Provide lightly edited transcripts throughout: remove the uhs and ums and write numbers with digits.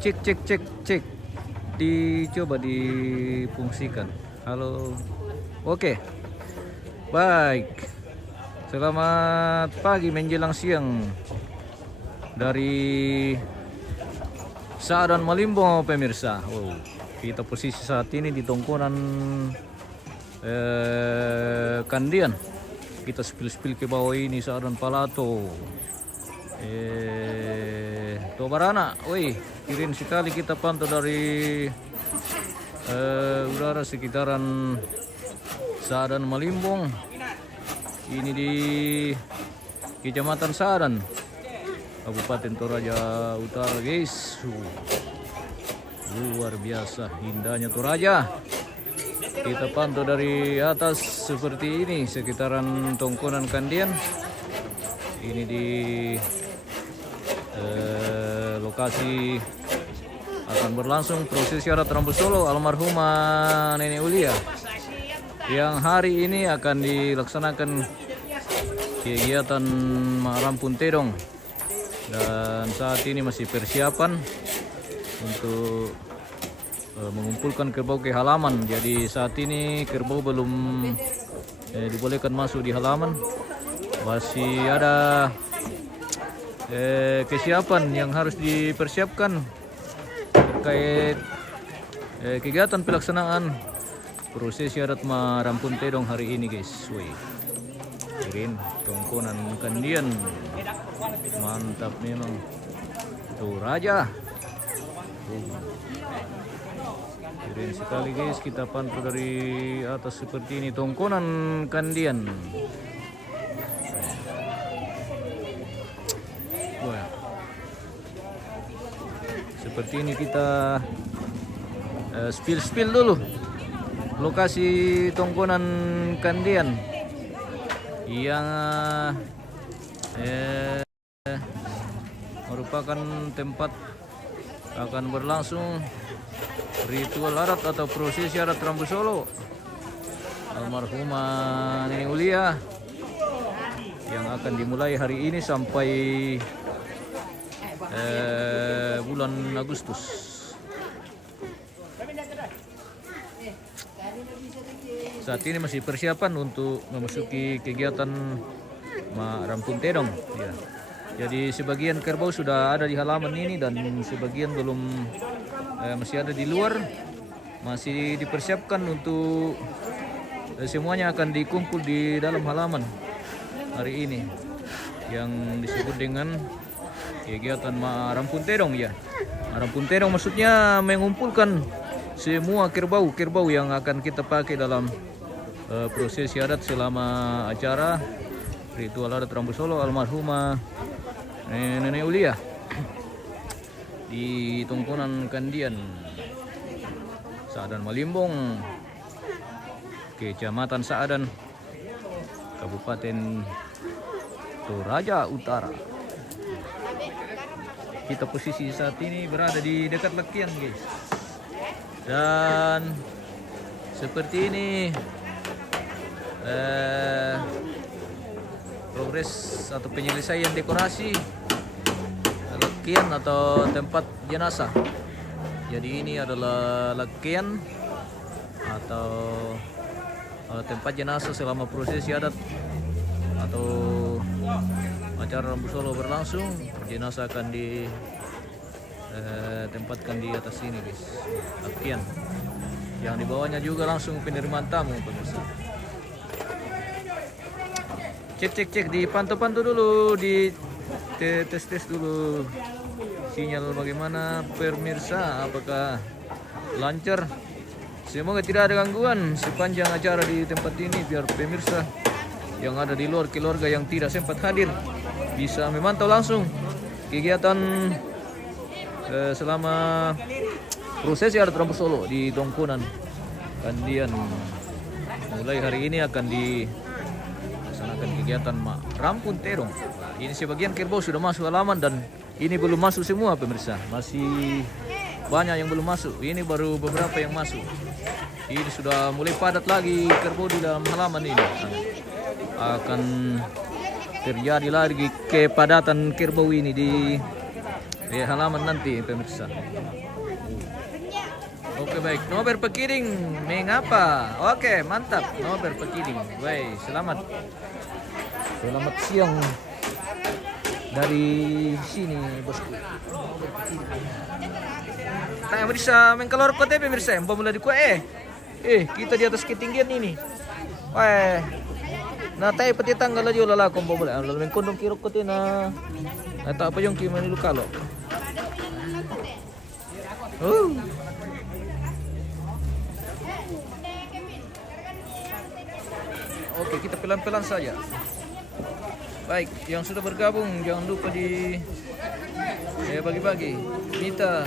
Cek cek cek cek. Dicoba difungsikan. Halo. Oke. Baik. Selamat pagi menjelang siang dari Saadan Malimbong pemirsa. Kita posisi saat ini di Tongkonan Kandean. Kita spil-spil ke bawah ini Saadan Palato. Tobarana, keren sekali kita pantau dari udara sekitaran Saadan Malimbong. Ini di Kecamatan Saadan, Kabupaten Toraja Utara, guys. Luar biasa indahnya Toraja. Kita pantau dari atas seperti ini sekitaran Tongkonan Kandean. Ini di lokasi akan berlangsung prosesi adat Rambu Solo almarhumah Nenek Ulia, yang hari ini akan dilaksanakan kegiatan Rampun Tedong, dan saat ini masih persiapan untuk mengumpulkan kerbau ke halaman. Jadi saat ini kerbau belum dibolehkan masuk di halaman, masih ada kesiapan yang harus dipersiapkan terkait kegiatan pelaksanaan prosesi adat Rampun Tedong hari ini, guys. Keren Tongkonan Kandean, mantap memang. Tuh Raja, keren sekali, guys. Kita pantau dari atas seperti ini Tongkonan Kandean. Seperti ini kita spill dulu lokasi Tongkonan Kandean yang merupakan tempat akan berlangsung ritual adat atau prosesi adat Rambu Solo almarhumah Nenek Ulia, yang akan dimulai hari ini sampai bulan Agustus. Saat ini masih persiapan untuk memasuki kegiatan Rampun Tedong, ya. Jadi sebagian kerbau sudah ada di halaman ini dan sebagian belum, masih ada di luar, masih dipersiapkan untuk semuanya akan dikumpul di dalam halaman hari ini, yang disebut dengan kegiatan Rampun Tedong, ya. Rampun Tedong maksudnya mengumpulkan semua kerbau yang akan kita pakai dalam prosesi adat selama acara ritual adat Rambu Solo almarhumah Nenek Ulia di Tongkonan Kandean, Saadan Malimbong, Kecamatan Saadan, Kabupaten Toraja Utara. Kita posisi saat ini berada di dekat lekian, guys. Dan seperti ini progres atau penyelesaian dekorasi lekian atau tempat jenazah. Jadi ini adalah lekian atau tempat jenazah selama prosesi adat atau acara Rambu Solo berlangsung. Jenazah akan ditempatkan di atas sini, guys. Lekian yang di bawahnya juga langsung penerimaan tamu, pemirsa. Cek dipantau dulu, di tes dulu sinyal bagaimana pemirsa, apakah lancar. Semoga tidak ada gangguan sepanjang acara di tempat ini, biar pemirsa yang ada di luar keluarga yang tidak sempat hadir bisa memantau langsung kegiatan selama prosesi adat Rambu Solo di Tongkonan Kandean. Mulai hari ini akan dilaksanakan kegiatan Rampun Tedong. Ini sebagian kerbau sudah masuk halaman dan ini belum masuk semua, pemirsa. Masih banyak yang belum masuk. Ini baru beberapa yang masuk. Ini sudah mulai padat lagi kerbau di dalam halaman ini. Akan terjadi lagi kepadatan kerbau ini di di halaman nanti pemirsa. Oke baik, nobar pekiring mengapa? Oke mantap, nobar pekiring. Baik, selamat siang dari sini bosku. Nah bisa mengkelor kota pemirsa, yang mulai di kue. Kita di atas ketinggian ini. Wah, nah tayo pati tanggal aja lala kung boleh. Lalu mengkondong kirok kota na. Nah tak apa yung kimani lukalo. Oke, kita pelan-pelan saja. Baik, yang sudah bergabung jangan lupa di bagi-bagi. Mita,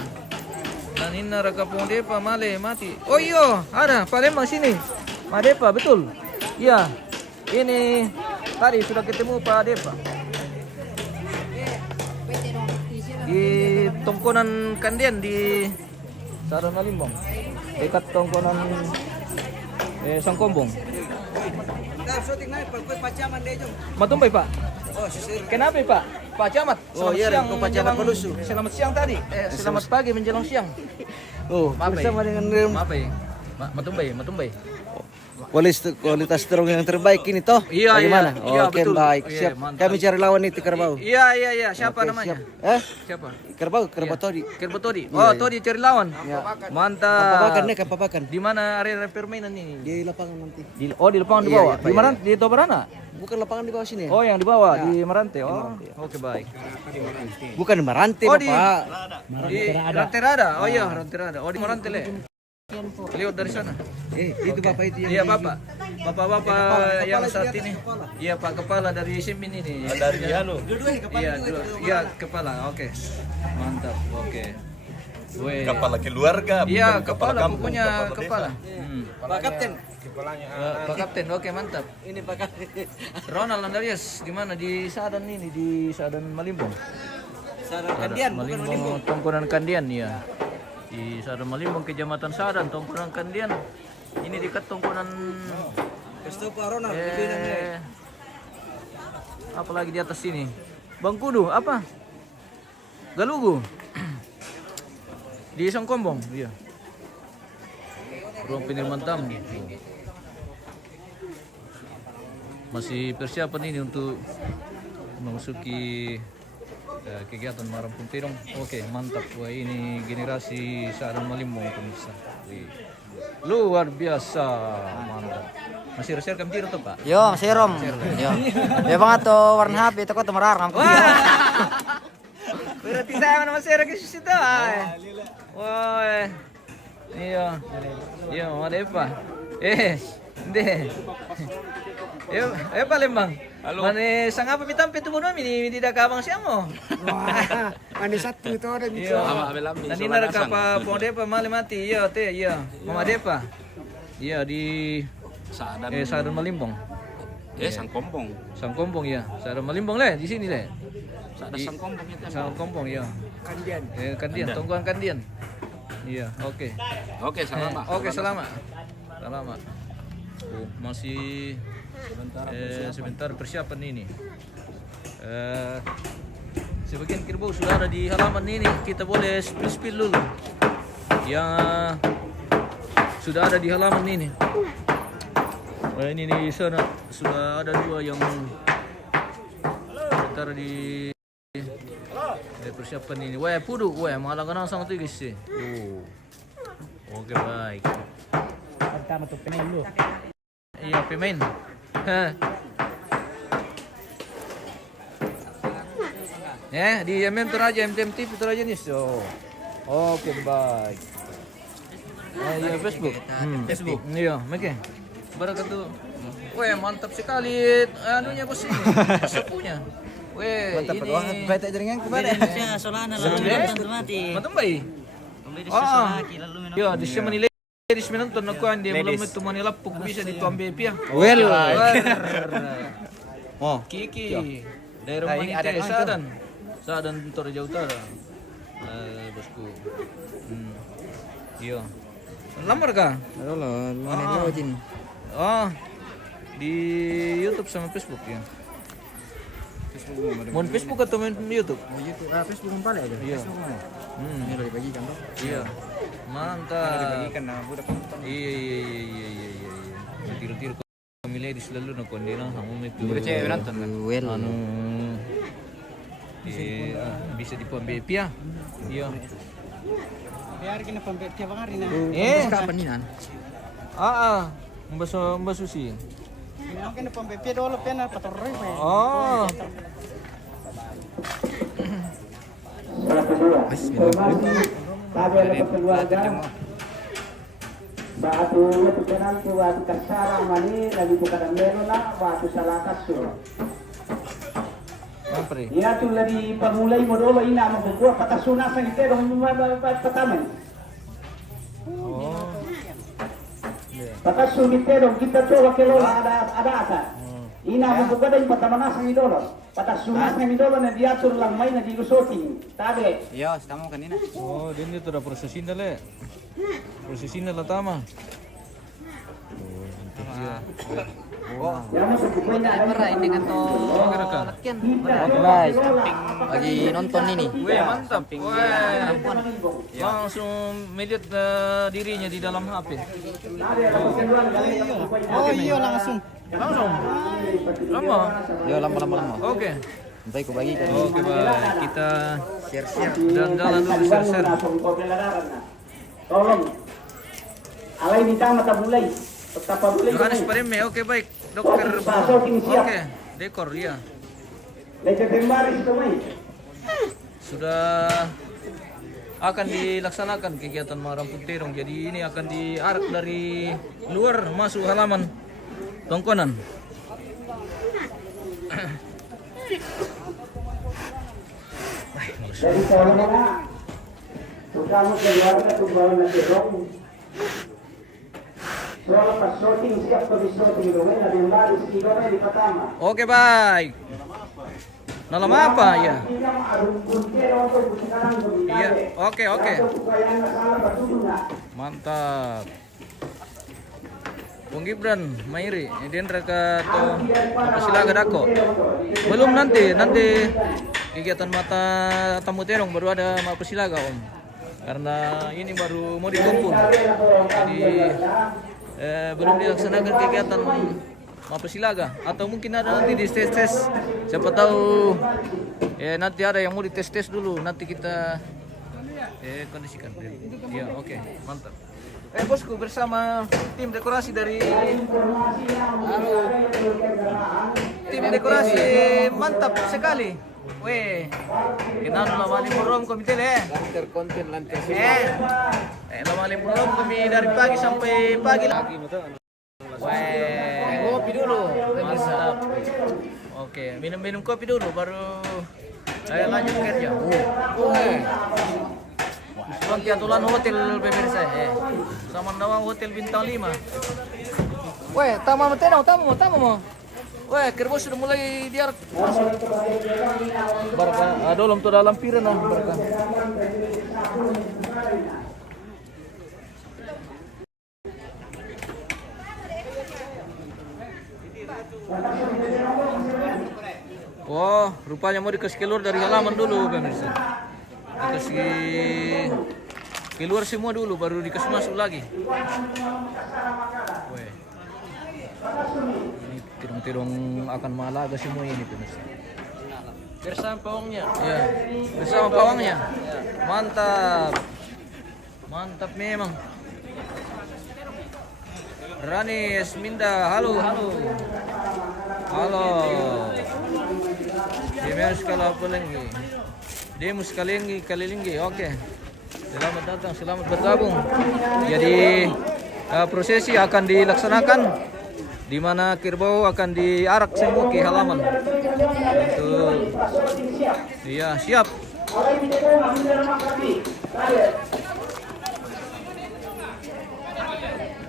Nanina Rakapong Depa Male mati. Oh iya, ada Palembang sini. Madepa betul. Iya. Ini tadi sudah ketemu Pak Depa. Di Tongkonan Kandean di Saran Malimbong. Dekat Tongkonan Sangkombong. Matumbay Pak. Kenapa Pak? Pak Camat. Selamat siang menjelang selamat siang tadi. Selamat pagi menjelang siang. Bersama dengan Matumbay. Kualitas terong yang terbaik ini toh. Iya, bagaimana? Iya, Oke, betul. baik. Iya, Siap. mantap. Kami cari lawan itu kerbau. Iya. Siapa namanya? Siap. Siapa? Kerbau Todi. Kerbau Todi. Oh, Todi cari lawan. Ya. Mantap. Papakan. Di mana area permainan ini? Di lapangan nanti. Di lapangan di Iya, bawah. iya, Di mana? iya. Di Tobarana? Bukan lapangan di bawah sini. Oh, yang di bawah Ya. di Marante. Oh, Di Marante, ya. oke baik. Bukan di Marante, Oh, Bapak. Di Ranterada. Oh iya, Ranterada. Oh, di Marante le. Lewat dari sana. Itu Bapak itu yang Iya, Bapak. Bapak-bapak yang saat ini. Iya, Pak Kepala dari Simin ini. Dari anu. Iya, kepala. Oke. Mantap. Oke. Weh. Kepala keluarga. Iya, bukan kepala kampung, pokoknya desa. kepala. Pak Kapten. Pak Kapten, oke mantap. Ini Pak Kapten. Ronald Andreas di mana di Sadan ini di Sadan Malimbong. Saran Kandean, bukan Malimbong, Tongkonan Kandean ya. Di Sadan Malimbong, Kecamatan Sadan, Tongkonan Kandean. Ini dekat Tongkonan. Kestopo Ronald, Apalagi di atas sini. Bangkudu apa? Galugu. Di Sangkombong, iya. Ruang pengiriman tamu. Masih persiapan ini untuk memasuki kegiatan Rampun Tedong. Oke, mantap. Wah, ini generasi Saran Malimbong pemirsa. Luar biasa, mantap. Masih rekam kiri tuh, Pak? Yo, masih rom. Yo. Ya bang atau warna HP itu kok temerar. Berarti saya masih rekam situ. Wah. Iya. Iya, Madepa. Hindi. Palembang. Mane sang apa mitampe tu mono mini tidak kabang siya mo. Wah, ane satu itu ada Iya. Nanti naraka pa Pondepa mali mati. Iya, iya. Mama Depa. Iya di Sadan Malimbong. Sangkombong ya. Sadan Malimbong le di sini le. Sangkombong ya. Kandean. Kandean, Tongkonan Kandean. Iya, oke. Selamat. Oke, selamat. Masih sebentar persiapan ini. Sebagian kerbau sudah ada di halaman ini. Kita boleh spill dulu. Yang sudah ada di halaman ini. Wah, ini di sana sudah ada dua yang sebentar di persiapan ini. Wah, pudu. Wah, malah sama tuh guys. Oke, baik. Pertama tuh pemain dulu. Iya, pemain. Ya, di mentor aja, MTMT itu aja nih. So. Oke, baik. Iya, Facebook. Facebook. Iya, oke. Barakatuh. Wah, mantap sekali anunya bos ini. Sapunya. Weh, Mantap, ini. Pak. Baita jaringan kemana? Siya solana lalu nonton mati. Matumbay. Yo, di siya Manila. Ladies minonton ako hindi mo lamit Manila pug bisa dito ang BP. Well. Kiki. Daerah Manila Sadan Toraja Utara. Bosku. Iya. Lamar ka? Mana din. Di YouTube sama Facebook ya. Mau Facebook atau main YouTube? Facebook pala aja. Iya. Ini udah dibagikan tuh. Iya. Mantap. Dibagikan na budak nonton. Iya. Tiru-tiru pemilih di selalu na kondina kamu itu. Udah cewek nonton kan? Well. Anu bisa dipambil ya. Iya. Biar kena pembek tiap hari na. Kapan ini nan? Mbak Susi. Kena kena pembek dulu pena patoroi pa. Oh. Sabi ada keluarga. Batu itu kenan tu batu kasara mani lagi buka melo na batu salakas tu. Apa Ia tu lagi pemulai modal ina membuat patasuna sa ite dong pataman. Oh. Patasun ite dong kita coba kelola ada asa. Ina membuat dari patamana sa idolo. Patasuna sa idolo na diatur lang may nagigusoting. Tabe. Iya, estamos kanina. Oh, din itu udah prosesin dale. Prosesin lah tama. Ini kan tuh. Oke, rekan. Guys, lagi nonton ini. Weh, mantap. Weh. Langsung melihat dirinya di dalam HP. Oh iya langsung. Langsung. Lama. Yo lama. Oke. Nanti aku bagikan. Oke, baik. Kita Share. jalan dulu share. Tolong. Alay di tama tabulay. Pagkapabulay. Johannes Pareme, oke baik. Dokter. Oke, dekor ya. Lecet tembaris itu may. Sudah akan dilaksanakan kegiatan Rampun Tedong. Jadi ini akan diarak dari luar masuk halaman Tongkonan. Dari seorang na. Utama keluarga tumbalan na Tedong. Soal pas shooting siap pergi shooting dong, ada yang lari sedikit di pertama. Oke baik. Dalam apa ya? Iya, oke. Mantap. Bung Gibran, Mairi, Eden Raka atau Silaga Dako. Belum nanti kegiatan mata tamu Tedong baru ada Mapus Silaga Om. Karena ini baru mau dikumpul. Jadi belum dilaksanakan kegiatan Mapus Silaga atau mungkin ada nanti di tes. Siapa tahu nanti ada yang mau dites dulu, nanti kita kondisikan. Ya, oke, mantap. Bosku bersama tim dekorasi dari tim dekorasi mantap sekali. Weh, kita Malimbong komite Lantar konten lantar. Malimbong kami dari pagi sampai pagi lagi. Weh, kopi dulu. Mantap. Oke, minum kopi dulu baru saya lanjut kerja. Tulan hotel pemirsa sama Nawang hotel bintang 5. Weh, tamu Tedong. Weh, kerbau sudah mulai diarak. Barka, dolom tu dalam piran barka. Oh, rupanya mau dikasih keluar dari halaman dulu pemirsa. Dikasih keluar semua dulu baru dikasih masuk lagi. Weh. Ini Tedong akan malaga semua ini pemirsa. Bersama pawangnya. Ya, bersama pawangnya. Mantap memang. Rani Esminda, halo. Demus Kalapalenggi. Demus Kalilinggi. Oke. Selamat datang, selamat bergabung. Jadi prosesi akan dilaksanakan di mana kerbau akan diarak semua ke halaman. Betul. Iya, siap.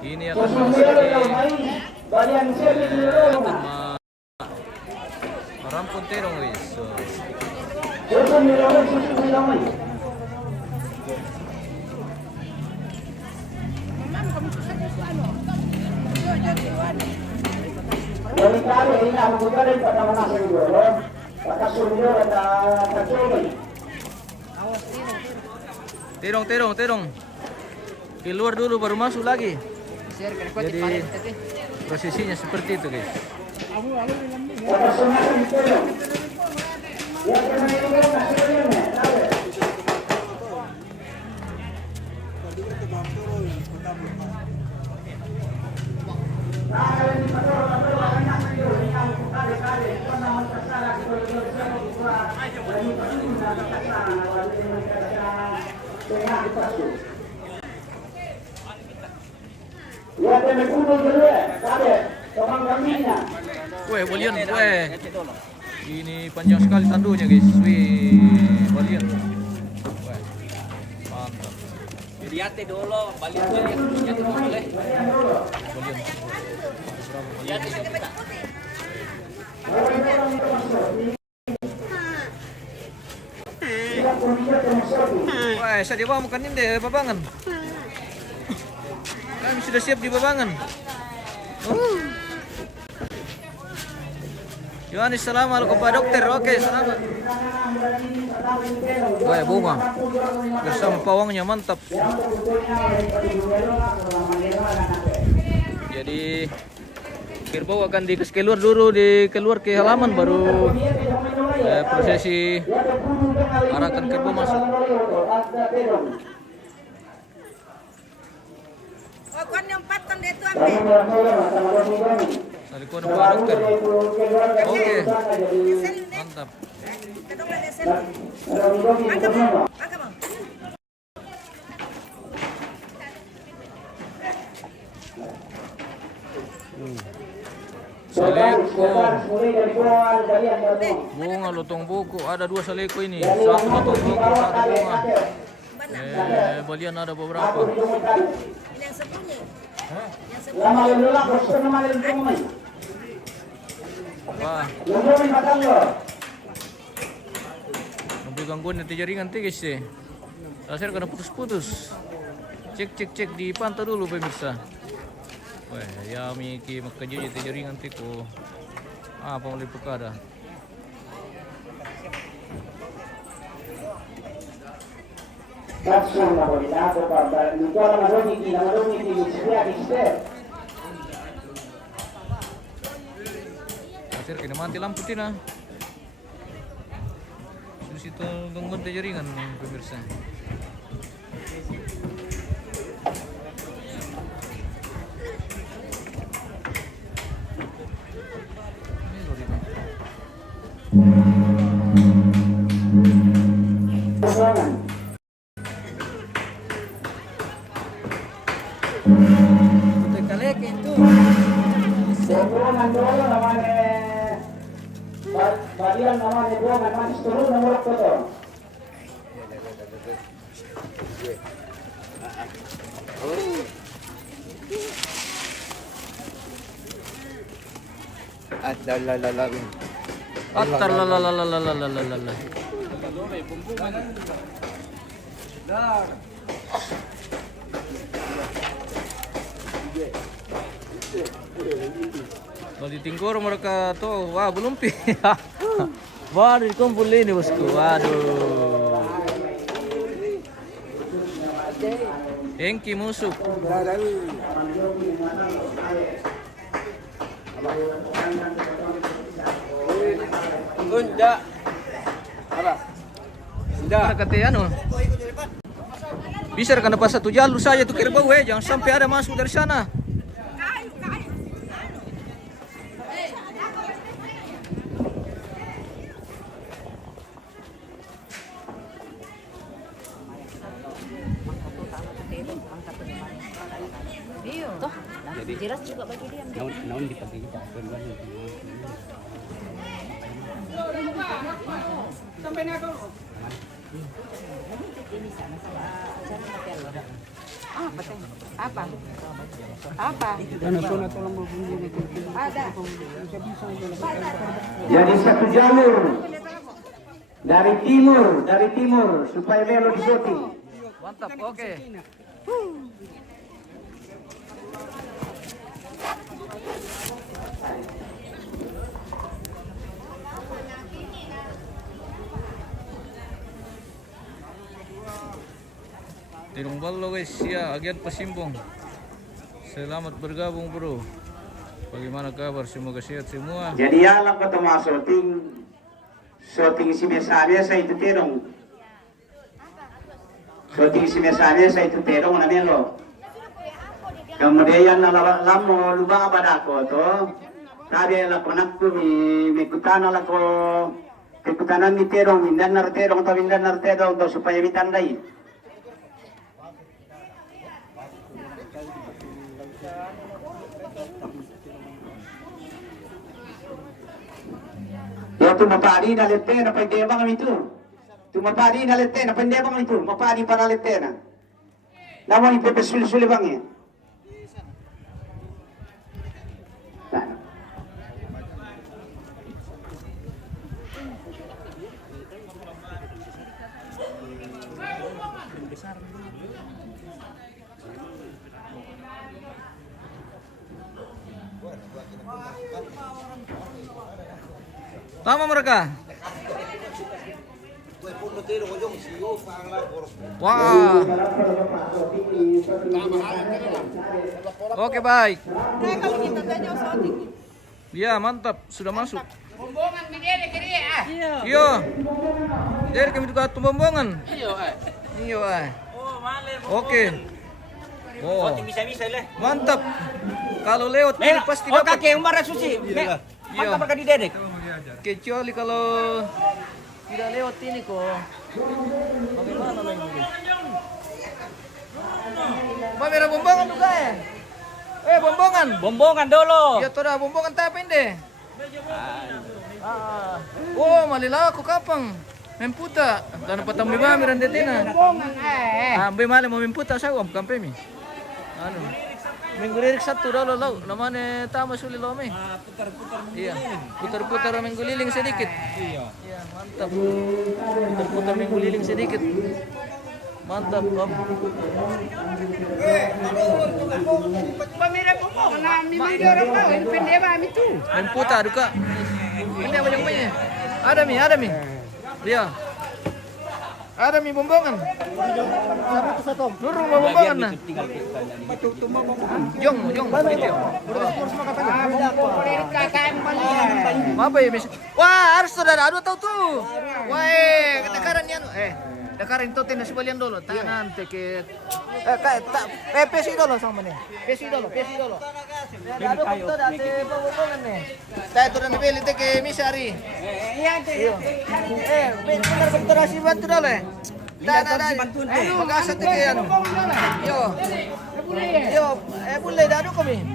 Ini akan Rampun Tedong wis. Pada sumber ada terjadi. Tedong. Keluar dulu baru masuk lagi. Jadi prosesinya seperti itu guys. Pada sumber itu. Ya karena itu hasilnya. Weh, bolian, weh. Ini panjang sekali tandunya guys. Wih, bolian. Weh, mantap. Lihat dulu, balik lihat dulu boleh. Bolian. Wah, saya di bawah makan ini deh, babangan. Kami sudah siap di babangan. Yohanes, assalamualaikum Pak Dokter. Oke, selamat. Wah, bunga. Bersama pawangnya mantap. Jadi kerbau akan keluar dulu, keluar ke halaman baru prosesi arahkan kerbau masuk. Assalamualaikum Pak Dokter. Oke, mantap. Saleko, bunga lotong buku, ada 2 saleko ini, 1 lotong buku, 1 bunga. Balian ada beberapa. Wah, mobil gangguan nanti jaringan guys sih. Laser karena putus-putus. Cek dipantau dulu pemirsa. Wah, ya miki makaji itu jaringan tiko. Apa mau dipekada? Laser kena mati lampu tina. Terus itu gangguan jaringan pemirsa. Bagian namanya buangan masih turun nomor foto. Atar la. Kalau di Tinggoro mereka tuh, wah belum pi. Baru dikumpul ini bosku, waduh. Engki musuk. Gunda. Apa? Sudah Kandean. Bisa karena pas satu jalur saja tuh kerbau, jangan sampai ada masuk dari sana. Jelas juga bagi dia. Naon dipagi kita sampai nak apa? Ada. Jadi satu jalur dari timur supaya belok di syuting. Mantap, oke. Tedong Ballo guys, ya agen Pasimbong. Selamat bergabung bro. Bagaimana kabar? Semoga sehat semua. Jadi alam ketemu shooting si Mesanya sa itu Tedong. Shooting si Mesanya sa itu Tedong na melo. Kemudian lamo lubang pada ako to. Tadi la konakku mi kutana la ko kekutanan ni Tedong mindan nar Tedong to supaya mitandai. Ya tumapari na lete na pandebang itu. Tumapari na lete na pandebang itu. Mapari para lete na. Namun ipepesul-sul bang ya. Lama mereka. Wah. Oke baik. Ya mantap, sudah masuk. Bombongan di dede kiri ah. Iya. Dari kami juga bombongan. Iya. Oh, male. Oke. Oh, Bisa-bisa lah. mantap. Kalau lewat ini pasti Oh, dapat. kakek Umar susi. Mantap mereka di dedek. Kecuali kalau tidak lewat ini kok. Bagaimana lagi? Pamer bombongan juga ya? Bombongan. Bombongan dulu. Ya toda bombongan tapi deh. Oh, malila aku kapang. Memputa dan patang beba miran detina. Bombongan Be male mau memputa saya om kampemi. Anu. Minggu lirik satu dulu lau, namanya tama suli lome. Putar-putar. Iya, putar-putar minggu liling sedikit. Iya, mantap. Putar-putar minggu liling sedikit. Mantap om. Pamira bombongan nami orang kawin pendeba itu. Memputa duka. Ini apa yang punya? Ada mi. Iya. Ada mi bombongan. Nurung bombongan nah. Jong. Apa ya mis? Wah, harus saudara. Aduh tahu tuh. Wah, dekaran yan. Dekaran itu tindas balian dulu. Tanan teke. Pesi dulu sama nih. Pesi dulu. Aduh kamu tuh ada bombongan nih. Saya turun di beli teke misari. Iya. Bentar asih bantu dulu. Makasih teke yan. Yo, boleh dadu kami.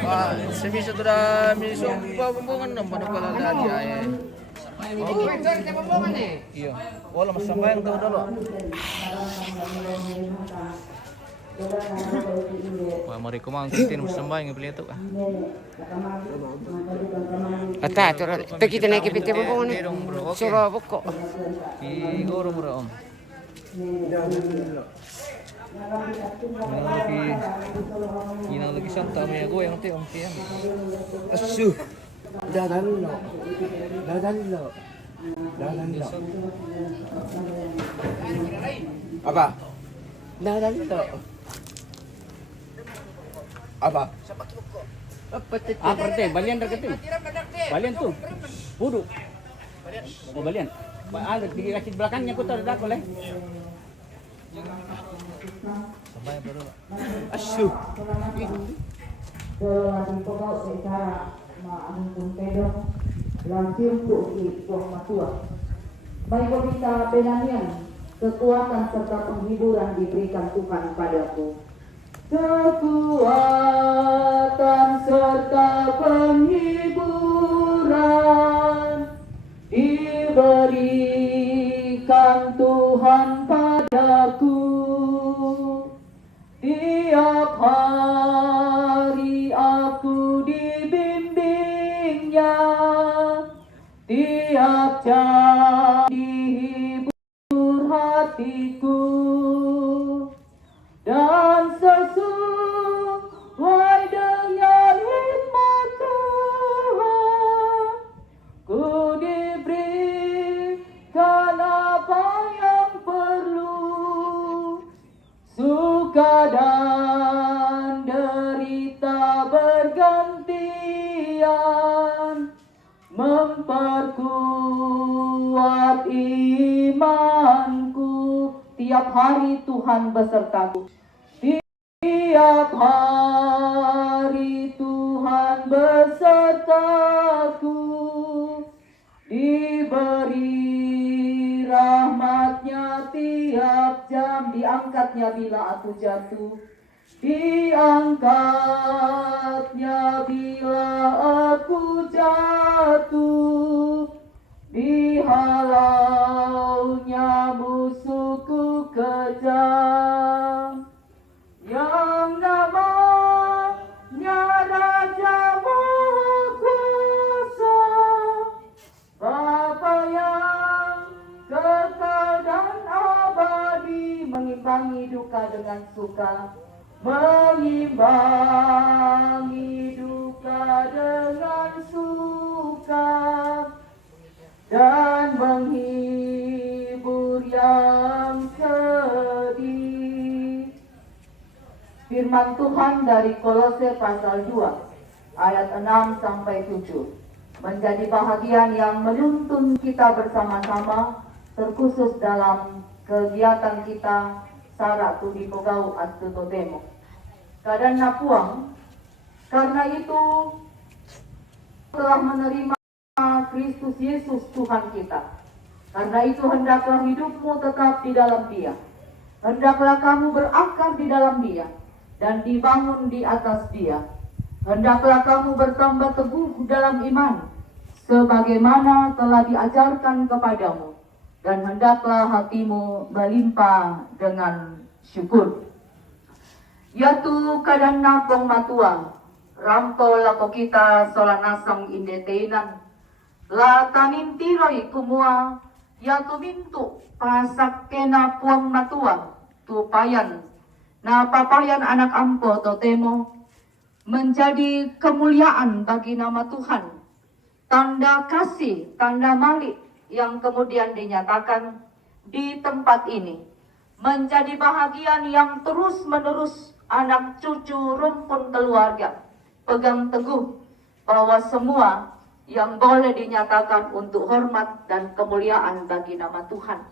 Wah, semisa tu dah misong bombongan nam pada pala lagi ay. Iya. Wala mas sambayang daw dalo. Wah, mari kumang kitin mas sambayang ibili ito ka. Ata, ito kita naik ke pintu bombongan ni. Tedong bro, oke. Suruh pokok. Igoro bro om. Inang lagi santa may goyang te om tiyan. Asu. Dadan lo. Apa? Dadan lo. Apa? Apa teh? Balian deketin. Balian tuh. Budu. Oh, balian. Ada di kaki belakangnya putar dak oleh. Asu. Dalam pokok secara Rampun Tedong langsung untuk Puang Matua. Baik kita benanian, kekuatan serta penghiburan diberikan Tuhan padaku. Kekuatan serta penghiburan diberikan Tuhan padaku. Tiap hari aku dibimbingnya, tiap jam dihibur hatiku, dan sesuai dengan hikmat Tuhan, ku diberikan apa yang perlu Tiap hari Tuhan besertaku. Tiap hari Tuhan besertaku. Diberi rahmatnya tiap jam, diangkatnya bila aku jatuh. Diangkatnya bila aku jatuh. Dihalaunya musuhku kejam. Yang namanya Raja Kuasa, Bapa yang kekal dan abadi, mengimbangi duka dengan suka, mengimbangi duka dengan suka, dan menghibur yang sedih. Firman Tuhan dari Kolose pasal 2 ayat 6 sampai 7 menjadi bahagian yang menuntun kita bersama-sama, terkhusus dalam kegiatan kita Sara tu di Pogau Astu Totemo. Kadang napuang, karena itu telah menerima Kristus Yesus Tuhan kita. Karena itu hendaklah hidupmu tetap di dalam Dia. Hendaklah kamu berakar di dalam Dia dan dibangun di atas Dia. Hendaklah kamu bertambah teguh dalam iman, sebagaimana telah diajarkan kepadamu, dan hendaklah hatimu melimpah dengan syukur. Yaitu kadang napong matua, rampol lako kita solanasang indeteinan, la tanin tiroi kumua, yaitu mintu pasak kena puang matua, tupayan, na papayan anak ampo totemo, menjadi kemuliaan bagi nama Tuhan, tanda kasih, tanda malik yang kemudian dinyatakan di tempat ini, menjadi bahagian yang terus-menerus anak cucu rumpun keluarga pegang teguh bahwa semua yang boleh dinyatakan untuk hormat dan kemuliaan bagi nama Tuhan.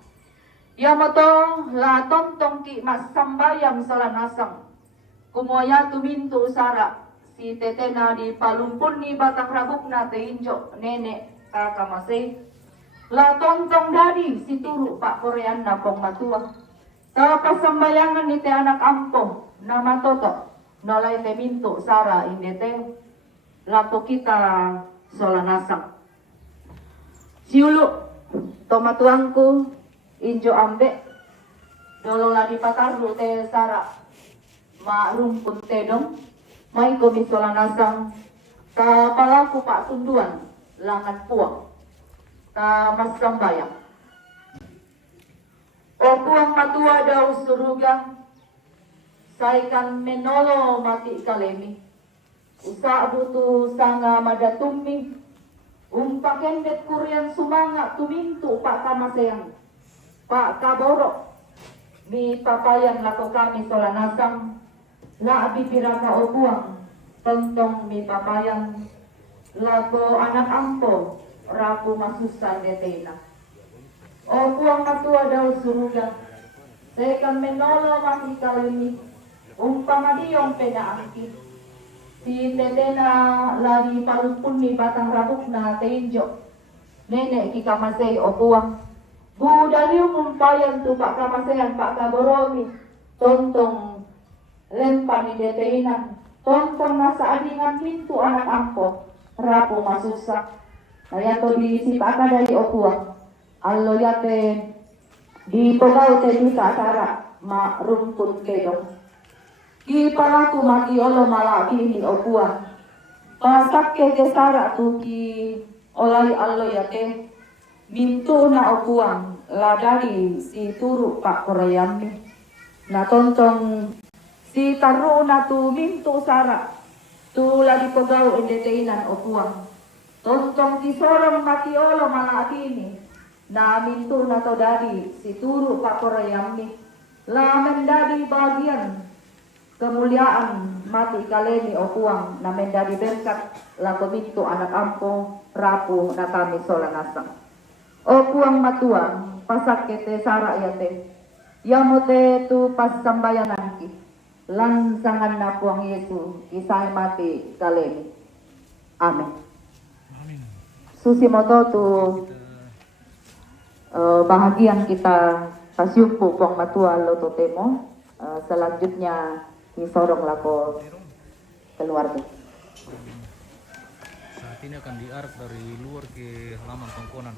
Yamato la tontong ki mas sambayang salanasang kumoya tumintu sara si tetena di palumpun ni batang rabukna teinjo nenek kakamasay la tontong dari si turu pak Korean na pong matua ta pasambayangan ni te anak ampo na matoto nolay te mintu sara indete lato kita solanasang siulu tomatuangku injo ambe dolo ladi patarlu te sara ma rumpun tedong mai komisola nasang ta palaku pak tunduan langan puang ta mas sambayang o puang matua daw suruga saikan menolo mati kalemi usa butu sanga madatumi umpakendet kurian sumanga tumintu pak kamasayang pak kaboro mi papayan lako kami solanasang la abi piraka o buang tentong mi papayan lako anak ampo rapu masusan detena o buang matua daw suruga sekan menolo mati kalemi umpamadiyong penaangki si tetena lari palumpun mi batang rabuk na teinjo nenek kikamasay o buang budaliw mumpayan tu pak kamasayan pak kaboromi tontong lempa ni deteinan tontong nasa adingan pintu anak ampo rapo masusa nayato diisip aka dari opuang allo yate di pogau te di kasara ma rumpun kedong ki palaku maki olo malabi ni opuang pasak ke desara tu ki olay allo yate mintu na opuang la dari si turu pak Koreami na tontong si taru na tu mintu sara tu lagi pegau indeteinan opuang tontong ki sorong mati olo malaatini na mintu na to dari si turu pak Koreami la mendadi bagian kemuliaan mati kalemi opuang na mendadi berkat la mintu anak ampo rapu na kami solanasang opuang matua pasak kete sara yate Yamote tu pasambayananki. Lansangan na puang Yesu kisah mati kalemi. Amin. Susimoto tu bahagian kita pasyupu puang matua loto temo. Selanjutnya disorong lako keluarga. Saat ini akan diarak dari luar ke halaman Tongkonan.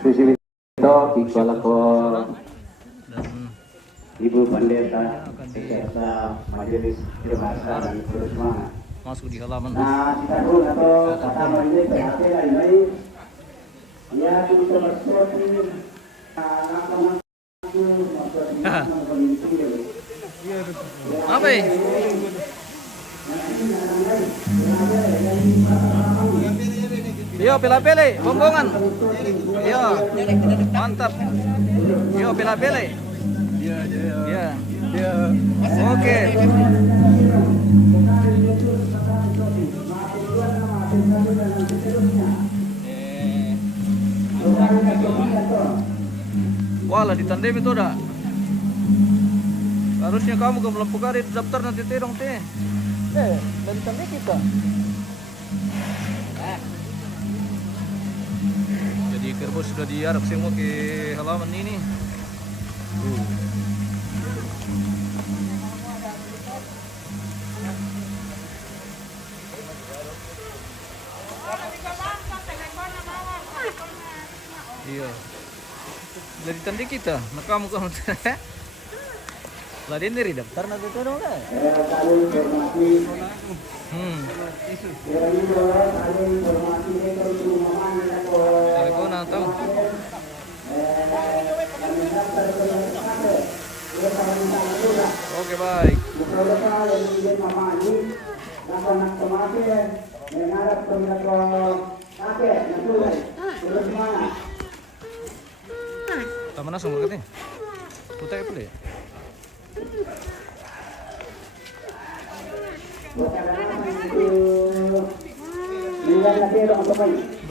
Susi itu ikalah ko Dan Ibu Pendeta beserta Majelis Dewasa dan Kurusma. masuk di halaman. Nah, kita dulu atau kata ini PHP ini ya kita bersuatu Apa ya? Yo pela-pele, bombongan. Yo, mantap. Yo pela-pele. Ya. Oke. Wala ditandem itu dah. Harusnya kamu ke melempukari daftar nanti Tedong teh. Dari tandem kita. Jadi kerbau sudah diarak semua ke halaman ini. Iya. Dari tanda kita, nak kamu Laden dari daftar nanti Tedong lah. Telepon atau? Oke baik. Taman asal berkatnya. Putai apa deh?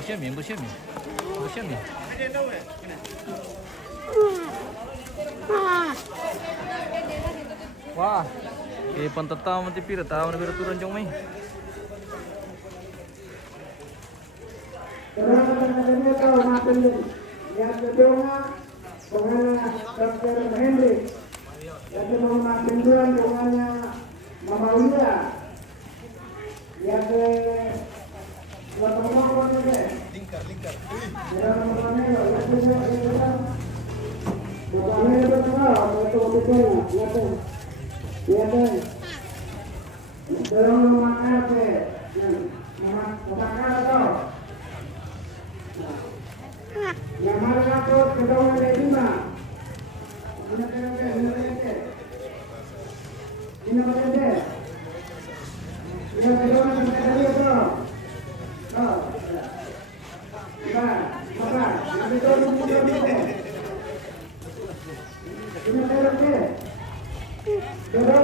Bersiam ya. Wah, pantat tahu mati pira tahu na turun jong mai. Mama Ulia, ya ke lingkar.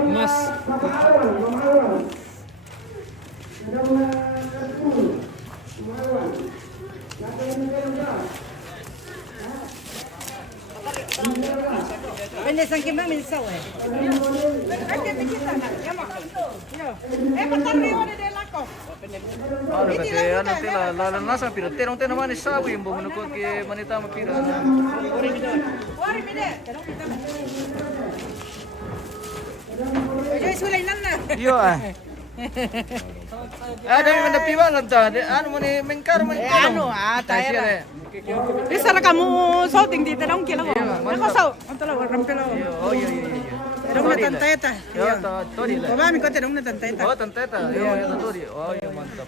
Mas. Pendesan que me mensau eh. Ano kasi ano tila lalan nasa pira terong tena manis sawi imbo menukot ke manita mapira. Yo sulay nanna. Iyo ah. Ada yang mendapi balan ta. Ano mo ni mengkar man. Ano tayo. Bisa na kamu salting di Tedong kila ko. Ako sa, antala rampelo. Oh iya. Tedong na tanteta. Yo tori la. Baba mi ko Tedong na tanteta. Oh tanteta. Yo tori. Oh iya mantap.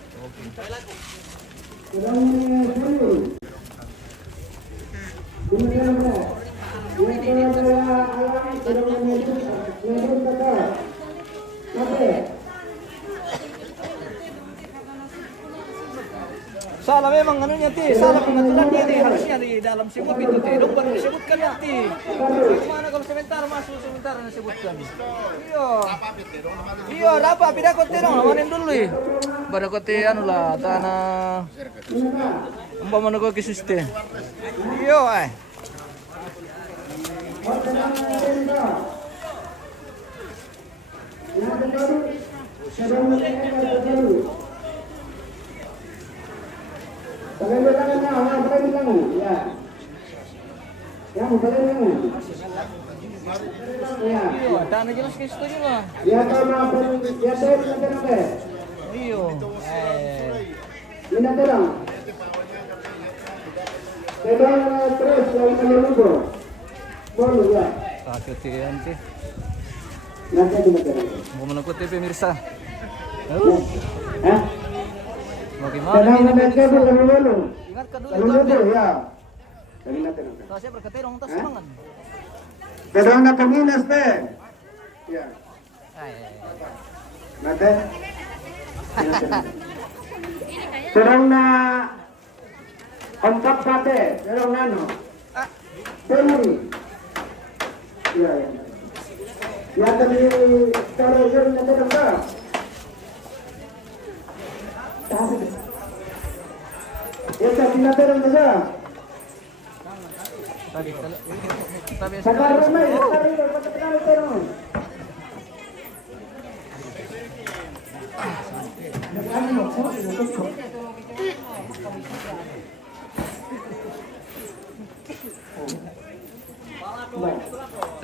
Oke. Salah memang anunya ti, salah pengaturan dia ti, harusnya di dalam semut itu ti, dong baru disebutkan nanti. Gimana kalau sebentar masuk sebentar disebutkan. Iya, apa pindah kote dong, amanin dulu ya. Pada kote anu lah, tanah. Mbak mana kau kisiste. Iya, Dana jelas ke situ juga. Ya tahu ya tahu kenapa? Iyo. Ini terang. Tedong terus yang menunggu. Boleh ya. Sakit ya nanti. Nanti kita terang. Mau menakut pemirsa. Hah? Bagaimana Tedong ini? nanti dulu. Ingat ke dulu Dulu ya. Tadi nanti. Kalau saya berketedong tas semangat. Tedong na paminas teh. Ya. Nanti. Tedong na empat kate, tedong nano. Temui. Ya ya. Ya tadi cara yang nanti nggak. Ya tadi nanti nggak. Kita biasa Sekarang ramai, sekarang terus.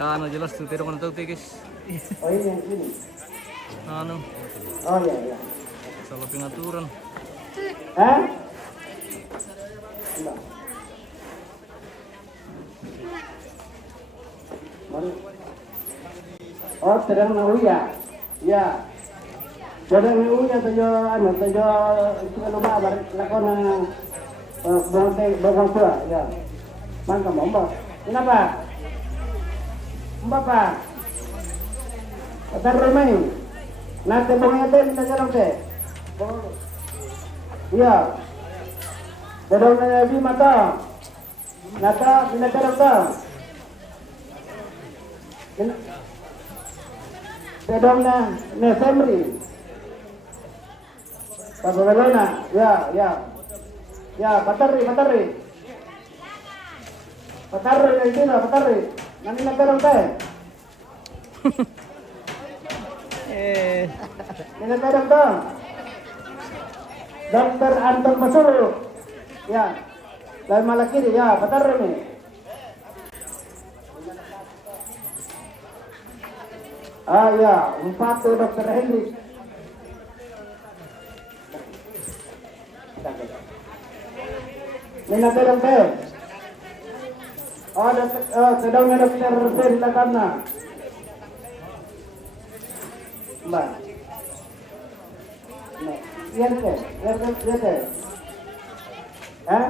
Anu jelas tuh Tedong untuk guys. Oh ini yang ini. Anu Oh iya iya. salah pengaturan. Hah? Enggak. Oh, sedang na Ulia. Ya. Sedang na Ulia tayo itu lupa lakon ng bangsa tua. Ya. Mangka mo. Kenapa? Mbak Pak. Patar rumah. Nate bangete na jarang te. Iya. Sedang na Bima to. Nata binajarang to. Tedong na Nesemri. Pagbalona, ya. Ya, patari. Patari na dito, patari. Nani nagkaroon tayo? Nagkaroon to. Dr. Anton Masuro. Ya. Lain malakiri, ya, patari ni. Ah ya, 4 Dr. Hendrik. Ninaterang tayo. Tedong na Dr. Ben Lakana. Mbak. Yan ke. Hah?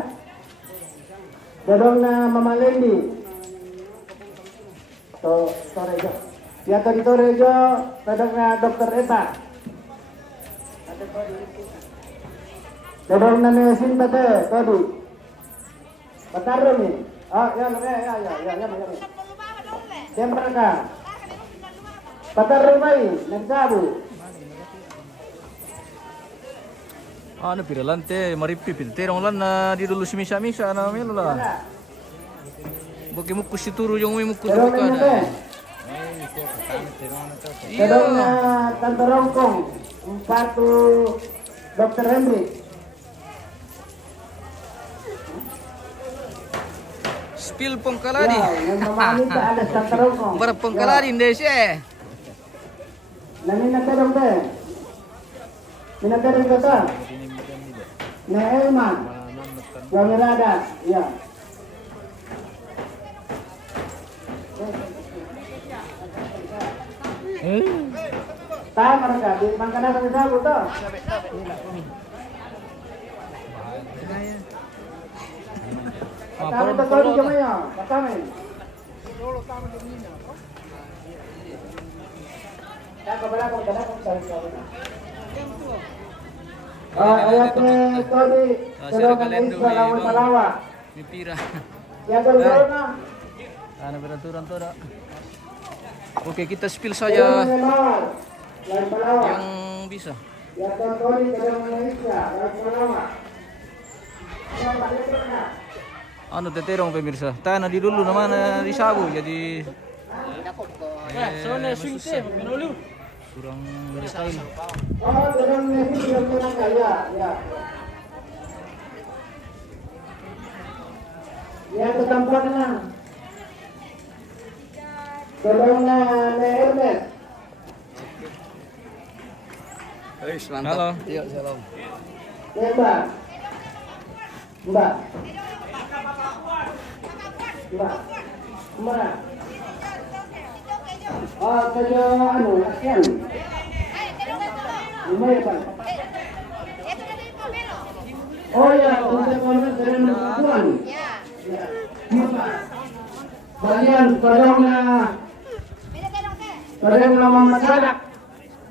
Tedong na Mama Lendi. Sorry jo. Ya tadi Torejo, Tedong na Dr. Eta. Tedong na Sinta te, tadi. Pataro ni. Ah, ya. Siyempre ka. Pataro mai, nagsabu. Ano piralante, maripipil. Tedong lan na di dulu misa na melo lah. Bagi mukus ituro yung may mukus Tedong na te. Tedong na Tantarongkong, 4 Dr. Henry. Spill pongkaladi. Ya, yang memahami ke ada Tantarongkong. Barang pongkaladi Indonesia. Nani Tedong te. Minatedong ka. Na Elman. Wamirada, ya. Tama mereka di Mangkana sa sabu to. Kami to di jamayo, kami. Ayat tadi sudah kalendo Malawa. Mipira. Ya corona. Ano peraturan to? Oke, kita spill saja yang bisa. Ya tadi sudah Malaysia, Malawa. anu Tedong pemirsa. Tanah di dulu namanya disabu jadi kurang detail. Oh, Tedong ini kurang kaya, ya. Ya, ketampanan. Tedong na Hermes. Halo. Iya, salam. Ya, Mbak. Mbak. Mbak. Mbak. Oh, kerja anu, latihan. Lumayan, Pak. Oh ya, untuk konten dari perempuan. Ya. Mbak. Bagian tolongnya. Tolong nama masyarakat.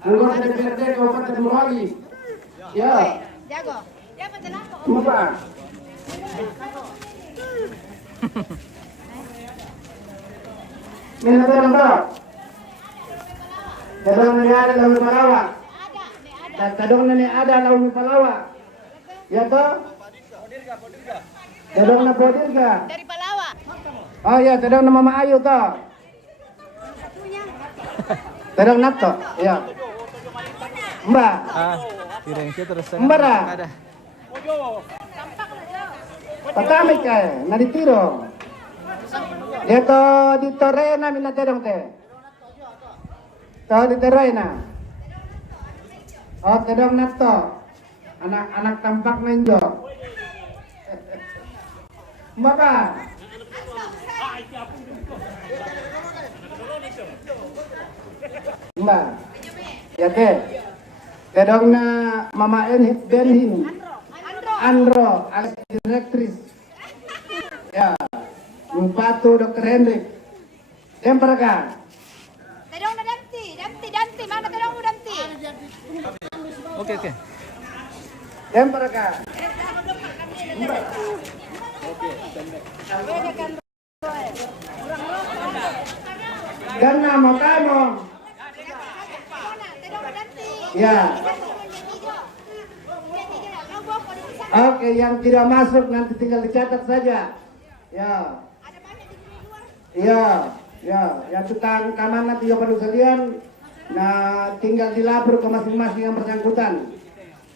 Anggota DPRD Kabupaten Merawi. Ya. Jago. Mbak. Minta tolong Pak. Tedong nani ada lalu Palawa. Tedong nani ada lalu Palawa. Ya toh? Tedong na Podirga. Dari Palawa. Oh ya, tedong na Mama Ayu toh. Tedong nato. Ya. Mbak. Piring siya terus Mbak. ada. Patamay kay, naditiro. Dito dito rena minatedong te. Dito rena. Oh, tedong nato. Anak-anak tampak nenjo. Mbak. Mbak. Ya te. Tedong na Mama Benhin. Andro, as directrice. Ya. Bupatu Dr. Hendrik. Temperka. Tedong na Danti. Mana Tedong mo Danti? Oke. Temperka. Karena mau kamu. Ya. Oke, yang tidak masuk nanti tinggal dicatat saja. Ya. Ya, yang tukang keamanan tiga pada sekalian. Nah, tinggal dilapor ke masing-masing yang bersangkutan.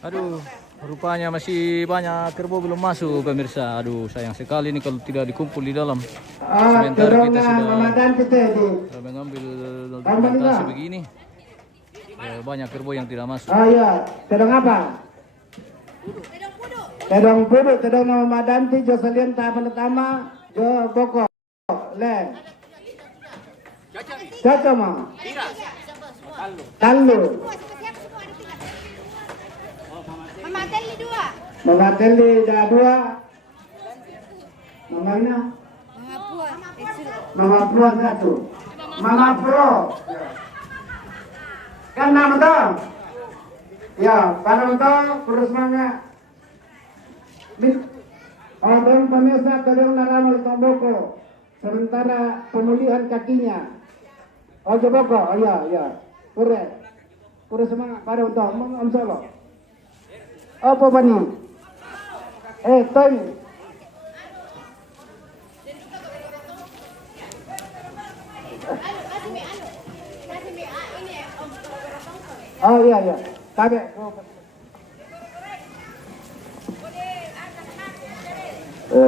Aduh, rupanya masih banyak kerbau belum masuk pemirsa. Aduh, sayang sekali nih kalau tidak dikumpul di dalam. Sementara kita sudah mengambil dokumentasi begini. Banyak kerbau yang tidak masuk. Oh iya, tedong apa? Tedong pudu, tedong nama Madanti, jo salian tahapan pertama, jo boko, le. Caca ma. Talu. Mama Teli 2. Mama Teli dah 2. Mama ina? Mama Pro 1. Mama Pro. Kan nama toh? Ya, parang toh, kurus manga. Orang pemirsa tedong naramal tomboko. Sementara pemulihan kakinya. Oh, jeboko, oh ya. Kurus manga, parang toh, Om Solo. Apa bani? Toy. Oh iya. Tabe.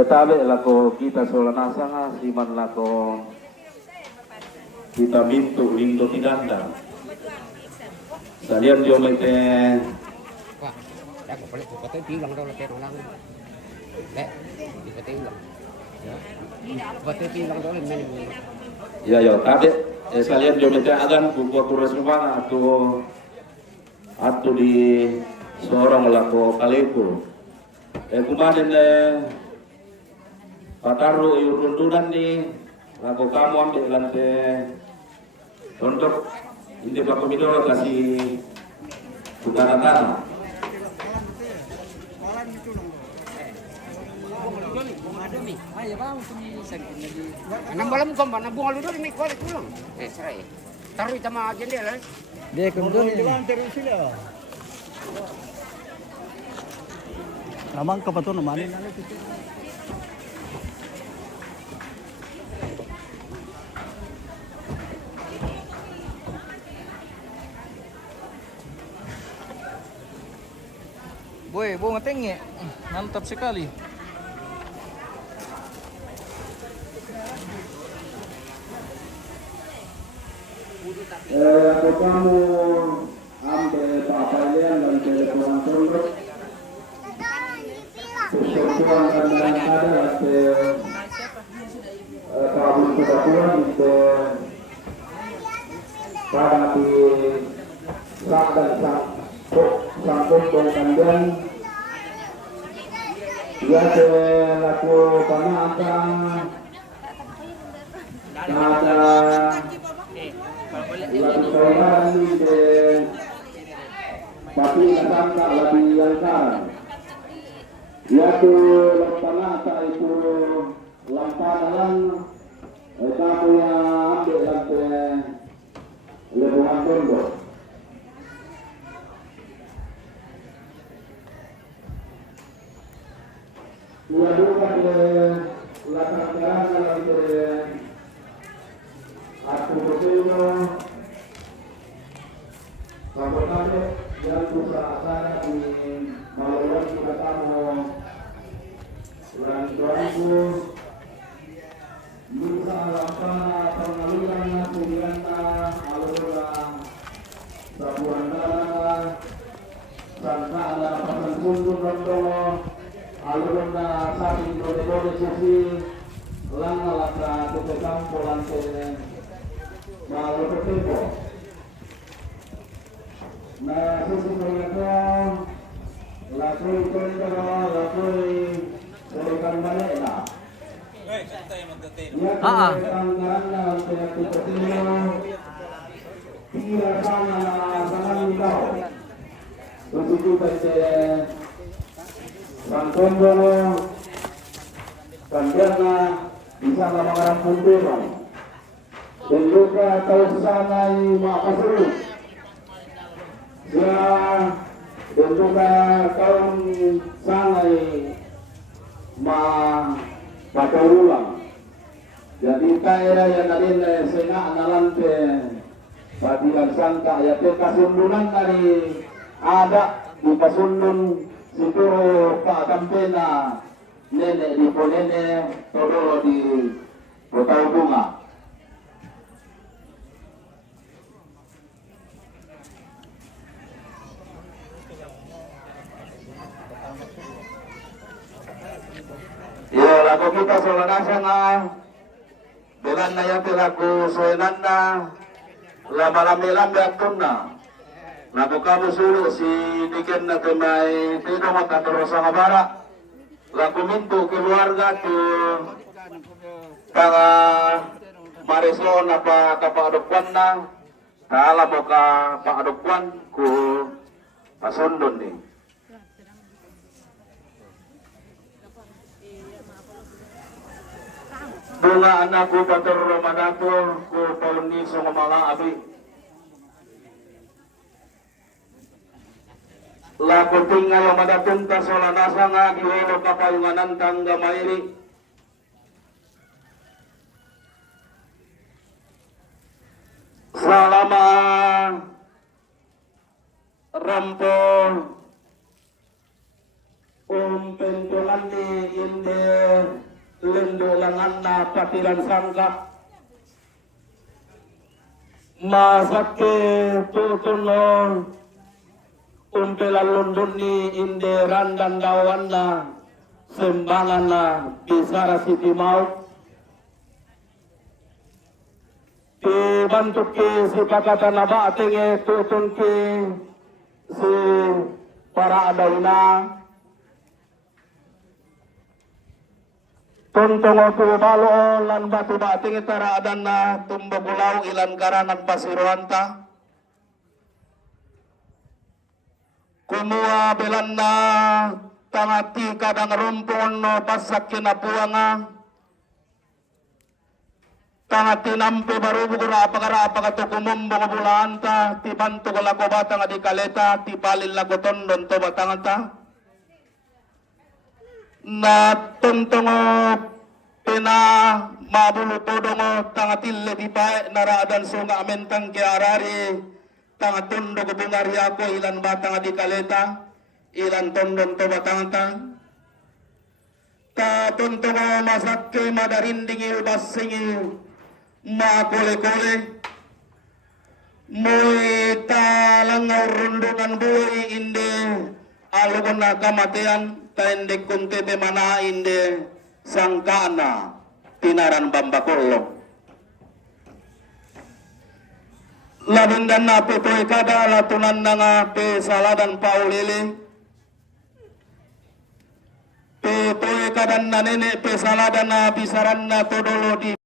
Tabe lako kita solanasa nga siman lako kita mintu lindo tidanda. Salian dia mete. Wah, aku boleh buka tilang dong lepas orang. Buka tilang. Ya. Buka tilang dong main. Ya tabe. Salian dia mete agan buku kurus rumah atau di seorang lako kaleku. Kemarin pataru irundunan ni lako kamu ambil lantai untuk ini bapak video kasih bukan tanah. Anang malam kau mana bunga lu dulu ni kuali pulang. Serai. Taruh di tama jendela. Dia kemudian Amang kapato naman. bunga tenge. Mantap sekali. Aku kamu ambil papalian dan telepon terus. Sesuatu yang ada ke tahun kedua itu pada di sak dan sangkut Kandean. Dia selaku penantang ada lakukan di tapi nasangka lebih langkah. Yaitu penata itu lampanan kamu yang ambil sampai lebuhan tondo. Dua ke latar belakang ke aku bersama sahabat yang berusaha di Malimbong kita tahu Rambu bisa laksana pengaluran pilihanna alurang sabuan tanah sangka ada pasan kundur rondo alurna sapi dode susi lang laka tukang polan ke malu ketempo na susi mereka lakui kondo lakui berikan banyak lah. Kandean bisa melakukan pembunuhan dan juga tahu sanai makasih ya dan juga kaum sanai pada ulang. Jadi kaya yang tadi sengak nalante padilan sangka ya kasundunan dari Adat di pasundun situro Pak Kampena nenek di ponene todoro di kota bunga. Ya lagu kita solanasa nga bilan na yati lagu soenanda lama-lambi aktun na lagu kamu sulu si diken na kemay Tedong at Rosa Ngabara lagu mintu keluarga tu tanga Marisol na pa kapaadukwan na taala mo ka paadukwan ku pasundon ni. Bunga anakku patur Ramadato ku pauni sumamala abi. Laku tinggal Ramadatun ta solanasa nga giwelo kapayunganan tangga mairi. Selama Rampun pentulan ni inde lendolangan na patilan sangka masake tutulong umpelan lundun ni inderan dan dawan na sembangan na bisara siti maut dibantuk ki si kakata na batinge tutun ki si para adawna tuntong otu balo lan batu bating itara adan na tumbagulau ilan garangan pasiruanta kumua belan na tangati kadang rumpon no pasak kinapuanga tangati nampi baru bukura apakara tukumumbo bulanta tibantu lago batang di kaleta tipalil lago tondon to batanganta na tuntungo pina mabulu todongo tangatille di bae naraadan sunga mentang ke arari tangatundo ko bungari ako ilan batang di kaleta ilan tondon to batangta ta tontongo masakke madarindingi basingi ma kole-kole moy talangau rundungan bui inde alugona kamatean taende kunte mana inde sangkana tinaran bambakollo labindan na petoy kada latunan na nga pe saladan paulili petoy kadan na nene pe saladan na bisaran na todolo di